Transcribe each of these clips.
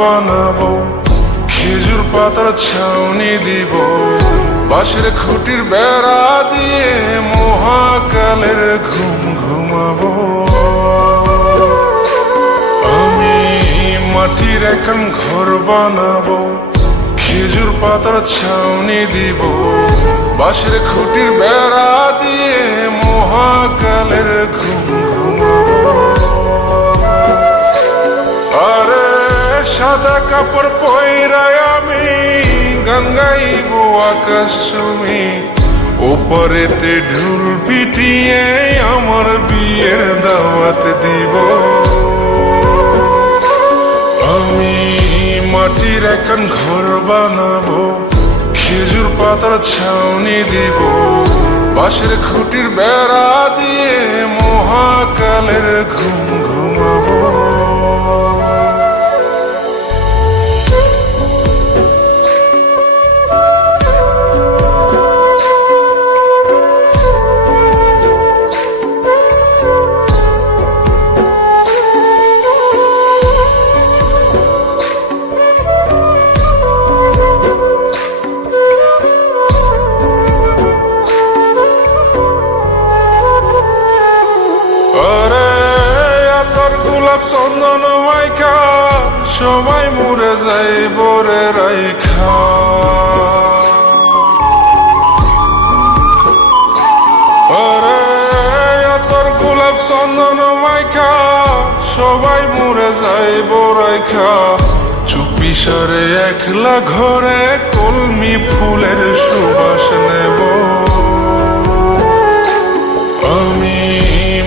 বানাবো, খেজুর পাতার ছাউনি দিব, বাঁশের খুঁটির বেড়া দিয়ে মহাকালের ঘুম ঘুমাবো। আমি মাটির এখন ঘর বানাবো, খেজুর পাতার ছাউনি দিব, বাঁশের খুঁটির বেড়া দিয়ে মহাকালের ঘুম ঘুমাবো। আরে সাদা কাপড় পয়রায় আমি গান গাইব আকাশ চুমি, ওপরেতে ঢুল পিটিয়ে আমার বিয়ের দাওয়াত দিব। আমি মাটির এখন ঘর বানাবো, খেজুর পাতার ছাউনি দিব, বাঁশের খুঁটির বেড়া দিয়ে মহাকালের ঘুম ঘুমাবো। চন্দন মাইকা সবাই মরে যাই বরে রাইখা, আরে তোর গোলাপ চন্দন মাইকা সবাই মরে যাই বরাইখা, চুপি সারে একলা ঘরে কলমি ফুলের সুবাস নেব। আমি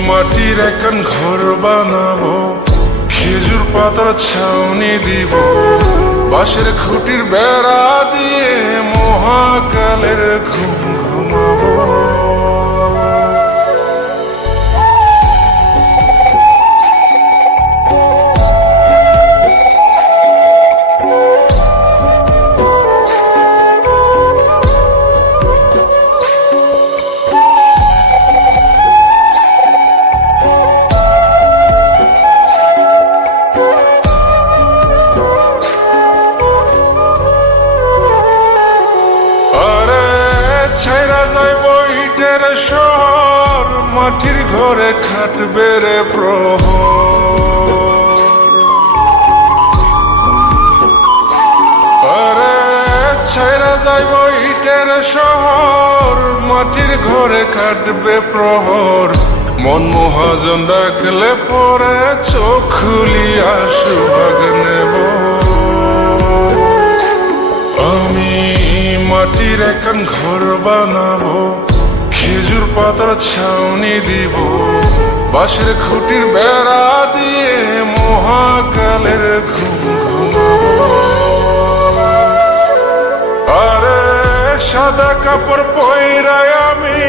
মাটির এখন ঘর বানাবো, খেজুর পাতার ছাউনি দিব, বাঁশের খুঁটির বেড়া দিয়ে মহাকালের ঘুম ঘুমাবো। ছাইরা যাইব ইটের শহর, মাটির ঘরে খাটবে রে প্রহর। আরে ছাইরা যাইব ইটের শহর, মাটির ঘরে খাটবে প্রহর। মন মহাজন ডাকলে পরে চোখ খুলিয়া সুভাগ নেব। আমি মাটির এখন ঘর বানাবো, খেজুর পাতার ছাউনি দিব, বাঁশের খুঁটির বেড়া দিয়ে মহাকালের ঘুম ঘুমাবো। আরে সাদা কাপড় পয়রায় আমি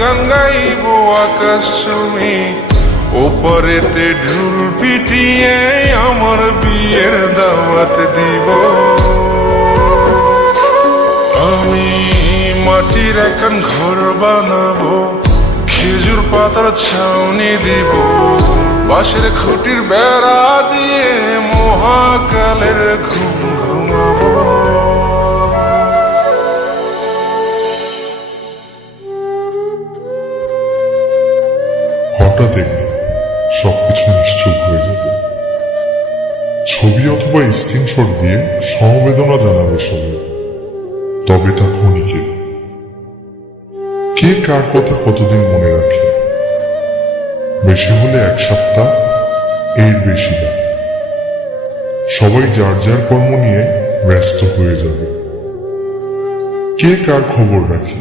গান গাইব আকাশ চুমি, ওপরেতে ঢুল পিটিয়ে আমার বিয়ের দাওয়াত দিব। আমি মাটির এখন ঘর বানাবো, খেজুর পাতার ছাউনি দিব, বাঁশের খুঁটির বেড়া দিয়ে মহাকালের ঘুম ঘুমাবো। হঠাৎ একদিন সবকিছু নিশ্চুপ হয়ে যাবে। ছবি অথবা স্ক্রিনশট দিয়ে সমবেদনা জানাবে সবাই, তবে তা ক্ষণিকের। কে কার কথা কতদিন মনে রাখে? বেশি হলে এক সপ্তাহ, এর বেশি না। সবাই যার যার কর্ম নিয়ে ব্যস্ত হয়ে যাবে। কে কার খবর রাখে?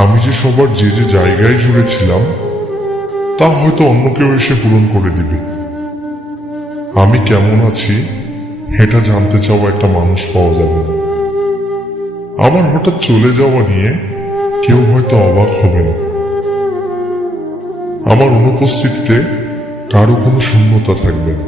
আমি যে সবার যে যে জায়গায় জুড়ে ছিলাম তা হয়তো অন্য কেউ এসে পূরণ করে দিবে। আমি কেমন আছি এটা জানতে চাওয়া একটা মানুষ পাওয়া যাবে না। আমার হঠাৎ চলে যাওয়া নিয়ে কেউ হয়তো অবাক হবে না। আমার অনুপস্থিতিতে কারো কোনো শূন্যতা থাকবে না।